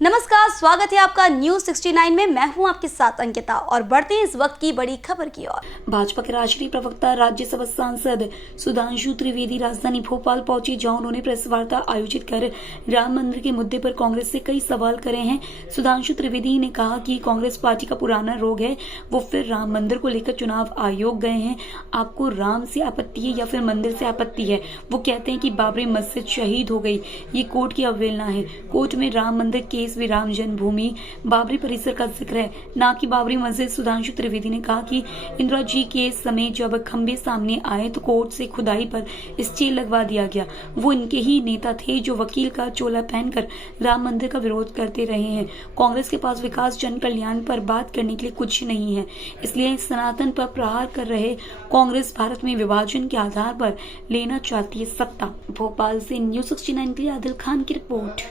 नमस्कार, स्वागत है आपका न्यूज 69 में। मैं हूं आपके साथ अंकिता और बढ़ते हैं इस वक्त की बड़ी खबर की ओर। भाजपा के राष्ट्रीय प्रवक्ता राज्यसभा सांसद सुधांशु त्रिवेदी राजधानी भोपाल पहुंचे, जहां उन्होंने प्रेस वार्ता आयोजित कर राम मंदिर के मुद्दे पर कांग्रेस से कई सवाल करे हैं। सुधांशु त्रिवेदी ने कहा कि कांग्रेस पार्टी का पुराना रोग है, वो फिर राम मंदिर को लेकर चुनाव आयोग गए हैं। आपको राम से आपत्ति है या फिर मंदिर से आपत्ति है? वो कहते हैं कि बाबरी मस्जिद शहीद हो गई, ये कोर्ट की अवहेलना है। कोर्ट में राम मंदिर केस भी राम जन्मभूमि बाबरी परिसर का जिक्र है, ना कि बाबरी मस्जिद। सुधांशु त्रिवेदी ने कहा कि इंदिरा जी के समय जब खंबे सामने आए तो कोर्ट से खुदाई पर स्टे लगवा दिया गया। वो इनके ही नेता थे जो वकील का चोला पहनकर राम मंदिर का विरोध करते रहे हैं। कांग्रेस के पास विकास जन कल्याण पर बात करने के लिए कुछ नहीं है, इसलिए सनातन पर प्रहार कर रहे कांग्रेस भारत में विभाजन के आधार पर लेना चाहती है सत्ता। भोपाल से न्यूज 69 के लिए आदिल खान की रिपोर्ट।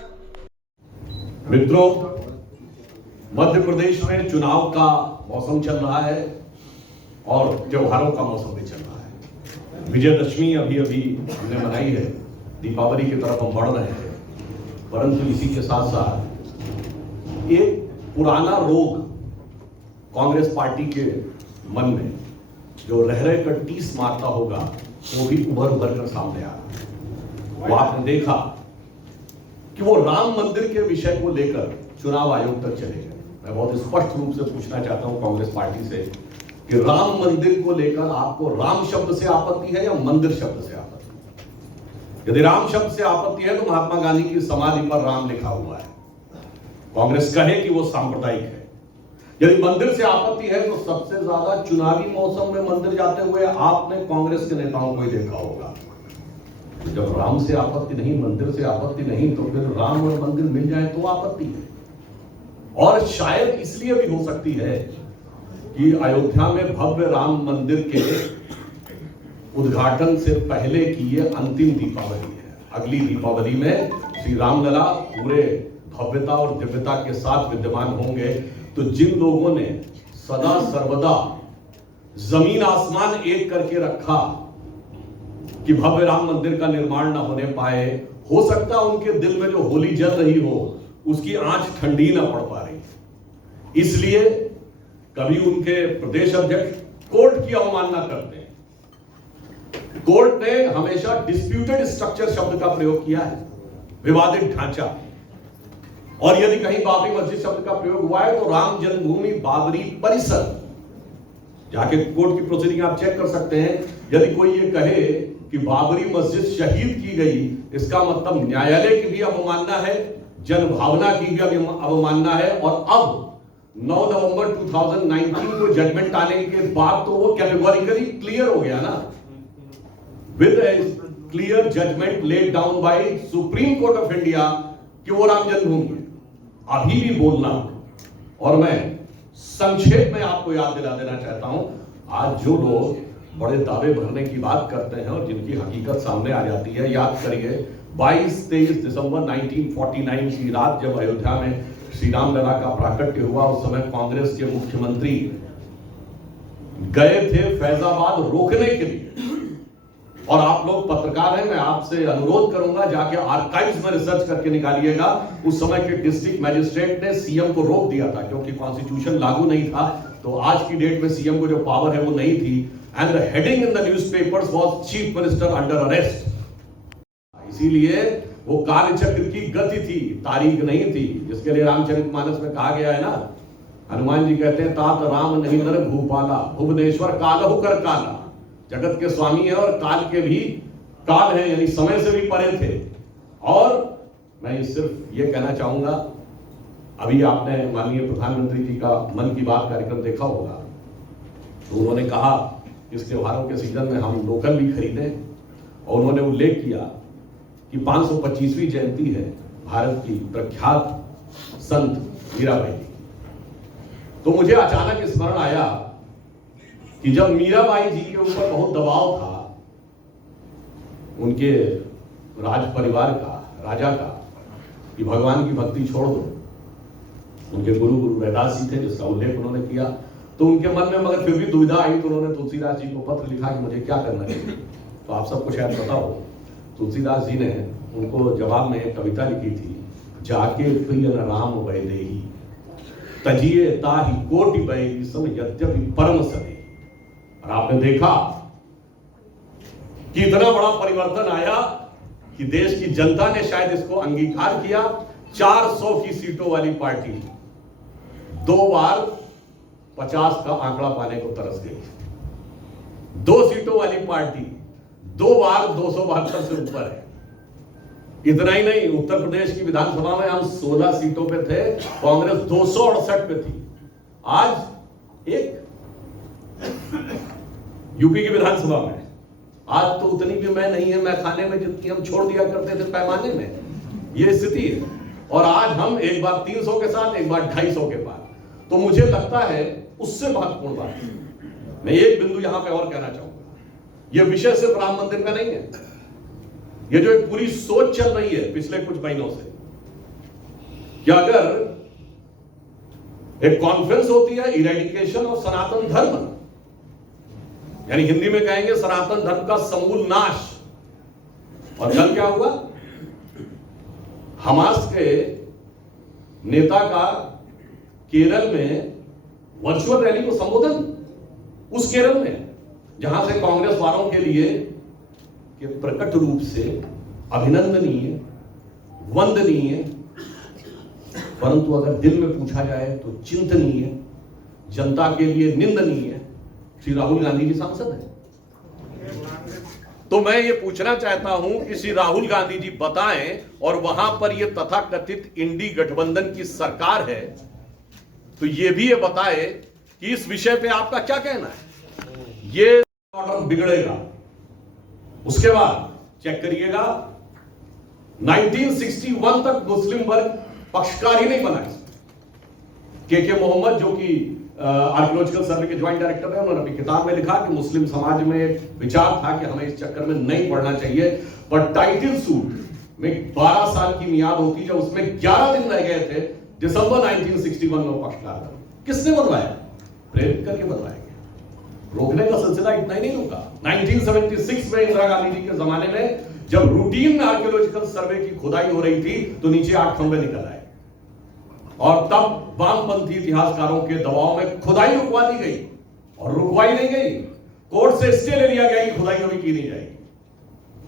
मित्रों, मध्य प्रदेश में चुनाव का मौसम चल रहा है और त्योहारों का मौसम भी चल रहा है। विजयदशमी अभी हमने मनाई है, दीपावली की तरफ हम बढ़ रहे हैं, परंतु इसी के साथ साथ एक पुराना रोग कांग्रेस पार्टी के मन में जो रह कर टीस मारता होगा, वो भी उभर कर सामने आ रहा है। वो आपने देखा कि वो राम मंदिर के विषय को लेकर चुनाव आयोग तक चले गए। मैं बहुत स्पष्ट रूप से पूछना चाहता हूं कांग्रेस पार्टी से कि राम मंदिर को लेकर आपको राम शब्द से आपत्ति है या मंदिर शब्द से आपत्ति है? यदि राम शब्द से आपत्ति है तो महात्मा गांधी की समाधि पर राम लिखा हुआ है, कांग्रेस कहे कि वो सांप्रदायिक है। यदि मंदिर से आपत्ति है तो सबसे ज्यादा चुनावी मौसम में मंदिर जाते हुए आपने कांग्रेस के नेताओं को ही देखा होगा। जब राम से आपत्ति नहीं, मंदिर से आपत्ति नहीं, तो फिर राम और मंदिर मिल जाए तो आपत्ति है। और शायद इसलिए भी हो सकती है कि अयोध्या में भव्य राम मंदिर के उद्घाटन से पहले की ये अंतिम दीपावली है। अगली दीपावली में श्री रामलला पूरे भव्यता और दिव्यता के साथ विद्यमान होंगे। तो जिन लोगों ने सदा सर्वदा जमीन आसमान एक करके रखा कि भव्य राम मंदिर का निर्माण न होने पाए, हो सकता है उनके दिल में जो होली जल रही हो उसकी आंच ठंडी न पड़ पा रही। इसलिए कभी उनके प्रदेश अध्यक्ष कोर्ट की अवमानना करते हैं। कोर्ट ने हमेशा डिस्प्यूटेड स्ट्रक्चर शब्द का प्रयोग किया है, विवादित ढांचा। और यदि कहीं बाबरी मस्जिद शब्द का प्रयोग हुआ है तो राम जन्मभूमि बाबरी परिसर, जाके कोर्ट की प्रोसीडिंग आप चेक कर सकते हैं। यदि कोई ये कहे कि बाबरी मस्जिद शहीद की गई, इसका मतलब न्यायालय की भी अवमानना है, जनभावना की भी अवमानना है। और अब 9 नवंबर 2019 को जजमेंट आने के बाद तो वो कैटेगोरिकली क्लियर हो गया ना, with clear judgement laid down by supreme court of India कि वो राम जन्मभूमि है। अभी भी बोलना, और मैं संक्षेप में आपको याद दिला देना चाहता हूं, आज जो लोग बड़े दावे भरने की बात करते हैं और जिनकी हकीकत सामने आ जाती है, याद करिए 22-23 दिसंबर 1949 की रात जब अयोध्या में श्री राम लला का प्राकट्य हुआ, उस समय कांग्रेस के मुख्यमंत्री गए थे फैजाबाद रोकने के लिए। और आप लोग पत्रकार हैं, मैं आपसे अनुरोध करूंगा जाके आर्काइव्स में रिसर्च करके निकालिएगा। उस समय के डिस्ट्रिक्ट मैजिस्ट्रेट ने सीएम को रोक दिया था क्योंकि कॉन्स्टिट्यूशन लागू नहीं था, तो आज की डेट में सीएम को जो पावर है वो नहीं थी। And the heading in the newspapers was chief minister under arrest. इसीलिए वो कालचक्र की गति थी, तारीख नहीं थी, जिसके लिए रामचरितमानस में कहा गया है ना, हनुमान जी कहते हैं तात राम नहीं नर भूपाला, भुवनेश्वर कालहु कर काला। जगत के स्वामी है और काल के भी काल है, यानी समय से भी परे थे। और मैं सिर्फ ये कहना चाहूंगा, अभी आपने माननीय प्रधानमंत्री जी का मन की बात कार्यक्रम देखा होगा, तो उन्होंने कहा इस त्योहारों के सीजन में हम लोकल भी खरीदें, और उन्होंने उल्लेख किया कि 525वीं जयंती है भारत की प्रख्यात संत मीराबाई की। तो मुझे अचानक स्मरण आया कि जब मीराबाई जी के ऊपर बहुत दबाव था उनके राज परिवार का, राजा का, कि भगवान की भक्ति छोड़ दो, उनके गुरु रैदास जी थे जिसका उल्लेख उन्होंने किया, तो उनके मन में मगर फिर भी दुविधा आई, तो उन्होंने तुलसीदास जी को पत्र लिखा कि मुझे क्या करना चाहिए। तो आप सबको शायद पता हो, तुलसीदास जी ने उनको जवाब में एक कविता लिखी थी, जाके प्रिय न राम वैदेही तजिए ताहि कोटि बैरी सम यद्यपि परम सदे। और आपने देखा कि इतना बड़ा परिवर्तन आया कि देश की जनता ने शायद इसको अंगीकार किया। 400 की सीटों वाली पार्टी 2 बार 50 का आंकड़ा पाने को तरस गई। 2 सीटों वाली पार्टी 2 बार 272 से ऊपर है। इतना ही नहीं, उत्तर प्रदेश की विधानसभा में हम 16 सीटों पे थे, कांग्रेस 268 पे थी। आज एक यूपी की विधानसभा में आज तो उतनी भी मैं नहीं है, मैं खाने में जितनी हम छोड़ दिया करते थे पैमाने में, ये स्थिति है। और आज हम एक बार 300 के साथ, एक बार 250 के बाद। तो मुझे लगता है उससे महत्वपूर्ण बात है, मैं एक बिंदु यहां पे और कहना चाहूंगा, यह विषय सिर्फ राम मंदिर का नहीं है। ये जो एक पूरी सोच चल रही है पिछले कुछ महीनों से कि अगर एक कॉन्फ्रेंस होती है इरेडिकेशन ऑफ सनातन धर्म, यानी हिंदी में कहेंगे सनातन धर्म का समूल नाश। और कल क्या हुआ, हमास के नेता का केरल में वर्चुअल रैली को संबोधन, उस केरल में जहां से कांग्रेस वालों के लिए कि प्रकट रूप से अभिनंदनीय, वंदनीय, परंतु अगर दिल में पूछा जाए तो चिंतनीय, जनता के लिए निंदनीय श्री राहुल गांधी जी सांसद हैं। तो मैं ये पूछना चाहता हूं कि श्री राहुल गांधी जी बताएं, और वहां पर ये तथाकथित इंडी गठबंधन की सरकार है, तो ये भी ये बताए कि इस विषय पे आपका क्या कहना है। ये ऑर्डर बिगड़ेगा, उसके बाद चेक करिएगा 1961 तक मुस्लिम वर्ग पक्षकार ही नहीं बना। के मोहम्मद जो कि आर्कियोलॉजिकल सर्वे के ज्वाइंट डायरेक्टर है, उन्होंने अपनी किताब में लिखा कि मुस्लिम समाज में एक विचार था कि हमें इस चक्कर में नहीं पड़ना चाहिए, पर टाइटल सूट में 12 साल की मियाद होती है, उसमें 11 दिन रह गए थे, दिसंबर 1961 में पक्षकार बने। किसने बनवाया? प्रेरित करके बनवाया गया। रोकने का सिलसिला इतना ही नहीं रुका। 1976 में इंदिरा गांधी जी के जमाने में जब रूटीन आर्कियोलॉजिकल सर्वे की खुदाई हो रही थी तो नीचे 8 खंबे निकल आए, और तब वामपंथी इतिहासकारों के दबाव में खुदाई रुकवा दी गई, और रुकवाई नहीं गई, कोर्ट से स्टे ले लिया गया कि खुदाई कभी की नहीं जाएगी,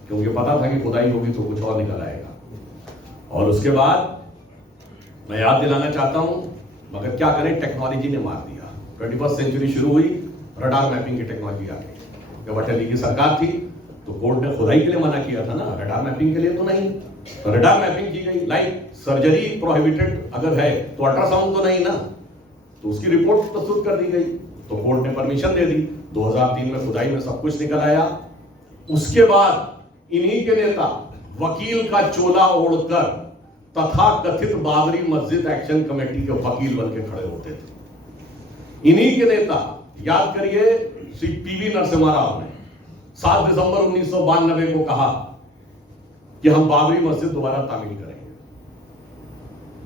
क्योंकि पता था कि खुदाई होगी तो कुछ और निकल आएगा। और उसके बाद मैं याद दिलाना चाहता हूं, मगर क्या करें, टेक्नोलॉजी ने मार दिया। 21st सेंचुरी शुरू हुई, रडार मैपिंग की टेक्नोलॉजी आ गई। जब अटल जी की सरकार थी तो कोर्ट ने खुदाई के लिए मना किया था ना, रडार मैपिंग के लिए तो नहीं। तो रडार मैपिंग की गई, लाइक सर्जरी प्रोहिबिटेड अगर है तो अल्ट्रासाउंड तो नहीं ना, तो उसकी रिपोर्ट प्रस्तुत कर दी गई, तो कोर्ट ने परमिशन दे दी। 2003 में खुदाई में सब कुछ निकल आया। उसके बाद इन्हीं के नेता वकील का चोला ओढ़कर तथा कथित बाबरी मस्जिद एक्शन कमेटी के वकील बन के खड़े होते थे। इन्हीं के नेता, याद करिए, श्री पीवी नरसिम्हा राव ने 7 दिसंबर 1992 को कहा कि हम बाबरी मस्जिद दोबारा तामील करेंगे।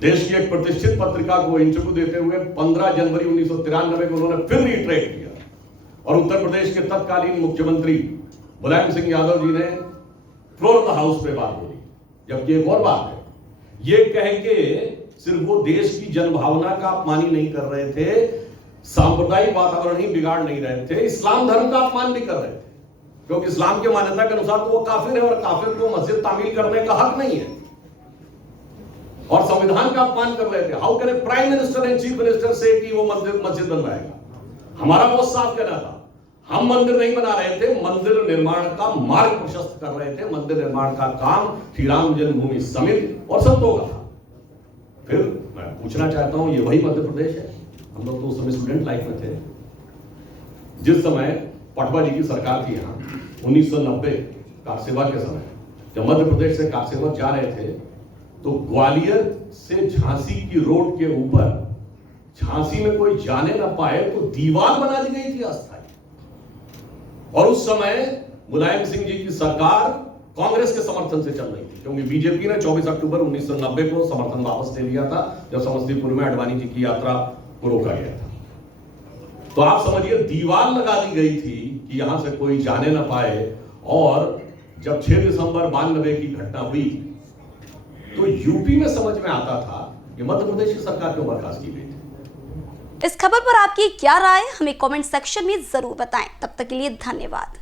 देश की एक प्रतिष्ठित पत्रिका को इंटरव्यू देते हुए 15 जनवरी 1993 को उन्होंने फिर रिट्रेट किया, और उत्तर प्रदेश के तत्कालीन मुख्यमंत्री मुलायम सिंह यादव जी ने फ्लोर ऑफ द हाउस पे बात बोली। जबकि एक और बात है, ये कह के सिर्फ वो देश की जनभावना का अपमान ही नहीं कर रहे थे, सांप्रदायिक वातावरण ही बिगाड़ नहीं रहे थे, इस्लाम धर्म का अपमान भी कर रहे थे, क्योंकि इस्लाम के मान्यता के अनुसार तो वो काफिर है, और काफिर को मस्जिद तामील करने का हक नहीं है, और संविधान का अपमान कर रहे थे। How can a prime minister and chief minister से कि वो मस्जिद बनवाएगा? हमारा बहुत साफ कहना था, हम मंदिर नहीं बना रहे थे, मंदिर निर्माण का मार्ग प्रशस्त कर रहे थे। मंदिर निर्माण का काम श्री राम जन्मभूमि समिति और संतों का था। फिर मैं पूछना चाहता हूं, ये वही मध्य प्रदेश है? हम लोग तो उस समय स्टूडेंट लाइफ में थे, जिस समय पटवा जी की सरकार थी यहाँ 1990 कारसेवा के समय, जब मध्य प्रदेश से कारसेवक जा रहे थे तो ग्वालियर से झांसी की रोड के ऊपर झांसी में कोई जाने ना पाए तो दीवार बना दी गई थी अस्थायी। और उस समय मुलायम सिंह जी की सरकार कांग्रेस के समर्थन से चल रही थी, क्योंकि बीजेपी ने 24 अक्टूबर 1990 को समर्थन वापस ले लिया था, जब समस्तीपुर में अडवाणी जी की यात्रा को रोका गया था। तो आप समझिए, दीवार लगा दी गई थी कि यहां से कोई जाने ना पाए। और जब 6 दिसंबर 92 की घटना हुई तो यूपी में समझ में आता था कि मध्य प्रदेश की सरकार क्यों बर्खास्त की गई थी। इस खबर पर आपकी क्या राय, हमें कमेंट सेक्शन में जरूर बताएं। तब तक के लिए धन्यवाद।